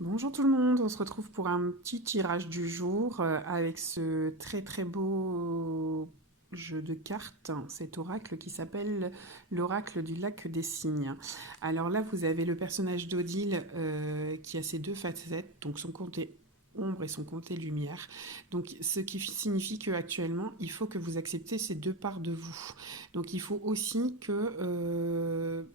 Bonjour tout le monde, on se retrouve pour un petit tirage du jour avec ce très très beau jeu de cartes, cet oracle qui s'appelle l'oracle du lac des cygnes. Alors là vous avez le personnage d'Odile qui a ses deux facettes, donc son côté ombre et son côté lumière. Donc ce qui signifie qu'actuellement il faut que vous acceptez ces deux parts de vous. Donc il faut aussi que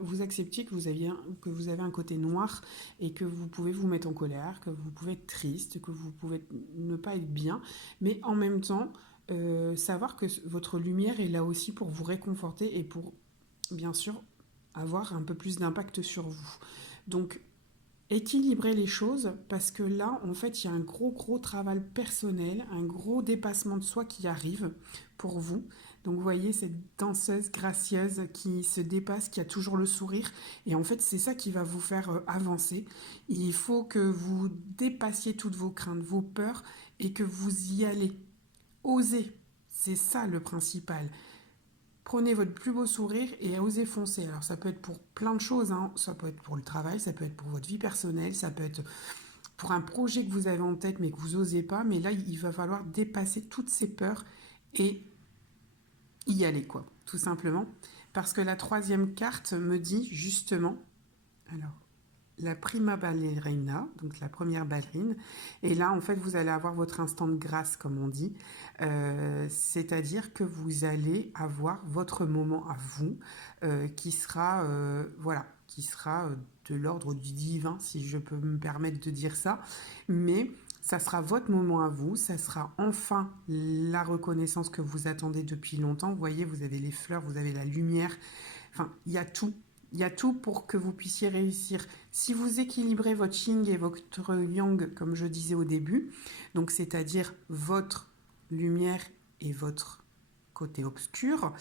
vous acceptiez que vous avez un côté noir et que vous pouvez vous mettre en colère, que vous pouvez être triste, que vous pouvez ne pas être bien, mais en même temps, savoir que votre lumière est là aussi pour vous réconforter et pour, bien sûr, avoir un peu plus d'impact sur vous. Donc, équilibrer les choses parce que là, en fait, il y a un gros travail personnel, un gros dépassement de soi qui arrive pour vous. Donc, vous voyez cette danseuse gracieuse qui se dépasse, qui a toujours le sourire. Et en fait, c'est ça qui va vous faire avancer. Il faut que vous dépassiez toutes vos craintes, vos peurs et que vous y allez. Osez. C'est ça le principal. Prenez votre plus beau sourire et osez foncer. Alors ça peut être pour plein de choses, hein. Ça peut être pour le travail, ça peut être pour votre vie personnelle, ça peut être pour un projet que vous avez en tête mais que vous n'osez pas. Mais là, il va falloir dépasser toutes ces peurs et y aller, quoi, tout simplement. Parce que la troisième carte me dit justement, alors la prima ballerina, donc la première ballerine. Et là, en fait, vous allez avoir votre instant de grâce, comme on dit. C'est-à-dire que vous allez avoir votre moment à vous qui sera, voilà, qui sera de l'ordre du divin, si je peux me permettre de dire ça. Mais ça sera votre moment à vous, ça sera enfin la reconnaissance que vous attendez depuis longtemps. Vous voyez, vous avez les fleurs, vous avez la lumière, enfin, il y a tout. Il y a tout pour que vous puissiez réussir. Si vous équilibrez votre yin et votre yang, comme je disais au début, donc c'est-à-dire votre lumière et votre côté obscur,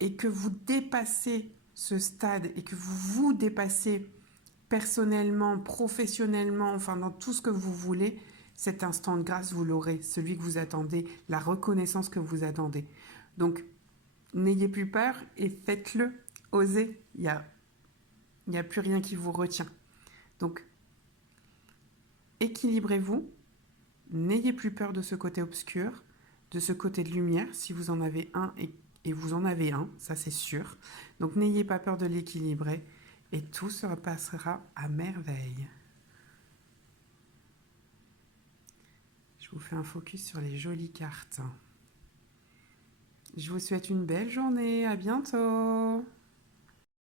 et que vous dépassez ce stade et que vous vous dépassez personnellement, professionnellement, enfin dans tout ce que vous voulez, cet instant de grâce, vous l'aurez, celui que vous attendez, la reconnaissance que vous attendez. Donc, n'ayez plus peur et faites-le, osez, il n'y a plus rien qui vous retient. Donc, équilibrez-vous, n'ayez plus peur de ce côté obscur, de ce côté de lumière, si vous en avez un, et vous en avez un, ça c'est sûr. Donc, n'ayez pas peur de l'équilibrer, et tout se passera à merveille. Je vous fais un focus sur les jolies cartes. Je vous souhaite une belle journée, à bientôt!